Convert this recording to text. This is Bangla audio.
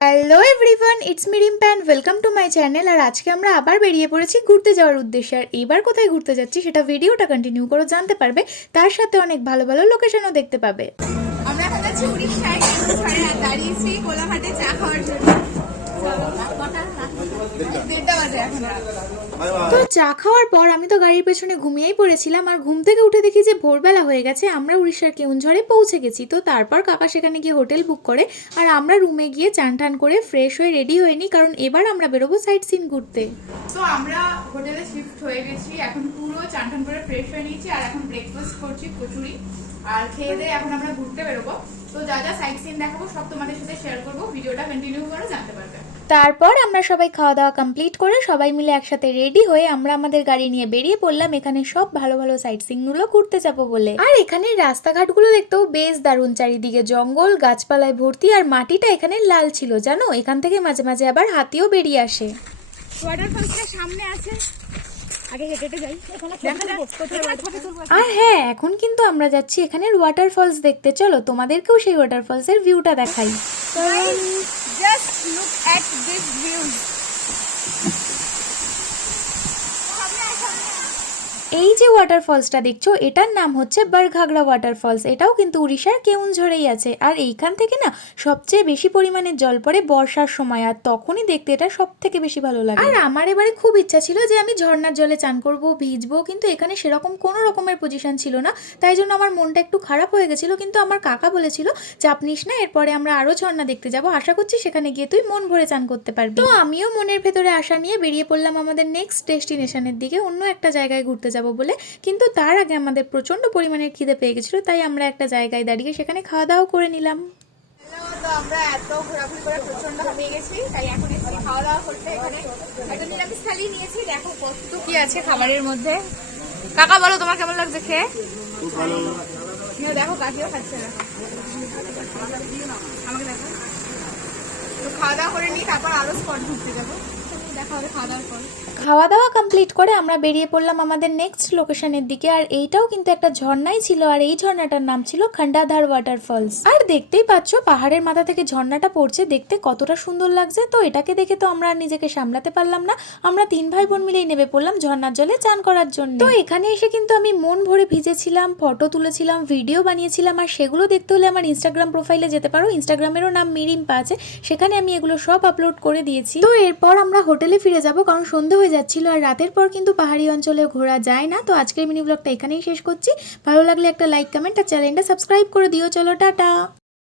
Hello everyone, it's me Rimpa and welcome to my channel. আর আজকে আমরা আবার বেরিয়ে পড়েছি ঘুরতে যাওয়ার উদ্দেশ্যে। আর এবার কোথায় ঘুরতে যাচ্ছি সেটা ভিডিওটা কন্টিনিউ করে জানতে পারবে, তার সাথে অনেক ভালো ভালো লোকেশনও দেখতে পাবে। আমরা এখন যাচ্ছি উড়িষ্যায়, দাঁড়িয়েছি কোলাঘাটে চা খাওয়ার জন্য। তো চা খাওয়ার পর আমি তো গাড়ির পেছনে ঘুমিয়েই পড়েছিলাম, আর ঘুম থেকে উঠে দেখি যে ভোরবেলা হয়ে গেছে। আমরা উড়িষ্যার কেউনঝড়ে পৌঁছে গেছি। তো তারপর কাকা সেখানে গিয়ে হোটেল বুক করে আর আমরা রুমে গিয়ে চান টান করে ফ্রেশ হয়ে রেডি হয়ে নিই, কারণ এবার আমরা বেরোবো সাইট সিন ঘুরতে। তো আমরা হোটেলে শিফট হয়ে গেছি, এখন পুরো চান টান করে ফ্রেশ হয়ে নিয়েছি আর এখন ব্রেকফাস্ট করছি কচুরি আর খেয়ে দিয়ে এখন আমরা ঘুরতে বেরোবো। তো যা যা সাইট সিন দেখাবো সব তোমাদের সাথে শেয়ার করবো, ভিডিওটা কন্টিনিউ করে জানতে পারবে। তারপর আমরা সবাই খাওয়া দাওয়া কমপ্লিট করে সবাই মিলে একসাথে রেডি হয়ে আমরা আমাদের গাড়ি নিয়ে বেরিয়ে পড়লাম এখানে সব ভালো ভালো সাইট সিনগুলো ঘুরতে যাবো বলে। আর এখানে রাস্তাঘাটগুলো দেখতেও বেশ দারুণ, চারিদিকে জঙ্গল গাছপালায় ভর্তি, আর মাটিটা এখানে লাল ছিল জানো। এখান থেকে মাঝে মাঝে আবার হাতিও বেরিয়ে আসে। ওয়াটারফলসটা সামনে আছে, আগে হেঁটে হেঁটে যাই। আর হ্যাঁ, এখন কিন্তু আমরা যাচ্ছি এখানের ওয়াটারফলস দেখতে। চলো তোমাদেরকেও সেই ওয়াটারফলসের ভিউটা দেখাই। Just look at this view. এই যে ওয়াটারফলসটা দেখছো এটার নাম হচ্ছে বরঘাগড়া ওয়াটারফলস। এটাও কিন্তু উড়িষ্যার কেউনঝড়েই আছে। আর এইখান থেকে না সবচেয়ে বেশি পরিমাণে জল পড়ে বর্ষার সময়, আর তখনই দেখতে এটা সব থেকে বেশি ভালো লাগে। আর আমার এবারে খুব ইচ্ছা ছিল যে আমি ঝর্ণার জলে চান করবো, ভিজবো, কিন্তু এখানে সেরকম কোনো রকমের পজিশন ছিল না, তাই জন্য আমার মনটা একটু খারাপ হয়ে গেছিল। কিন্তু আমার কাকা বলেছিল চাপ নিস না, এরপরে আমরা আরো ঝর্ণা দেখতে যাবো, আশা করছি সেখানে গিয়ে তুই মন ভরে চান করতে পারবি। তো আমিও মনের ভেতরে আশা নিয়ে বেরিয়ে পড়লাম আমাদের নেক্সট ডেস্টিনেশনের দিকে, অন্য একটা জায়গায় ঘুরতে যাবো বলে। কিন্তু তার আগে আমাদের প্রচন্ড পরিমাণের খিদে পেয়ে গেছিল, তাই আমরা একটা জায়গায় দাঁড়িয়ে সেখানে খাওয়া দাওয়া করে নিলাম। তো আমরা এত ঘোরাঘুরি করে প্রচন্ড হাঁপিয়ে গেছি, তাই এখন এসে খাওয়া দাওয়া করতে। এখানে একটা নিরামিষ থালি নিয়েছি, দেখো কত কি আছে খাবারের মধ্যে। কাকা বলো তোমার কেমন লাগছে খেয়ে? দেখো কাকিও খাচ্ছে, দেখো আমাকে দেখো। তো খাওয়া দাওয়া করে নিই, তারপর আরো স্পট ঘুরতে যাবো। দেখা হবে খাওয়া দাওয়ার পর। খাওয়া দাওয়া কমপ্লিট করে আমরা বেরিয়ে পড়লাম আমাদের নেক্সট লোকেশনের দিকে। আর এইটাও কিন্তু একটা ঝর্ণাই ছিল, আর এই ঝর্ণাটার নাম ছিল খন্ডাধার ওয়াটারফলস। আর দেখতেই পাচ্ছ পাহাড়ের মাথা থেকে ঝর্ণাটা পড়ছে, দেখতে কতটা সুন্দর লাগছে। তো এটাকে দেখে তো আমরা আর নিজেকে সামলাতে পারলাম না, আমরা 3 ভাই বোন মিলেই নেমে পড়লাম ঝর্ণার জলে চান করার জন্য। তো এখানে এসে কিন্তু আমি মন ভরে ভিজেছিলাম, ফটো তুলেছিলাম, ভিডিও বানিয়েছিলাম। আর সেগুলো দেখতে হলে আমার ইনস্টাগ্রাম প্রোফাইলে যেতে পারো, ইনস্টাগ্রামেরও নাম মিরিম্পা আছে, সেখানে আমি এগুলো সব আপলোড করে দিয়েছি। তো এরপর আমরা হোটেলে ফিরে যাবো, কারণ সন্ধ্যে হয়ে যাচ্ছিল আর রাতের পর কিন্তু পাহাড়ি অঞ্চলে ঘোরা যায় না। তো আজকের মিনি ব্লগটা এখানেই শেষ করছি। ভালো লাগলে একটা লাইক কমেন্ট আর চ্যানেলটা সাবস্ক্রাইব করে দিও। চলো টাটা।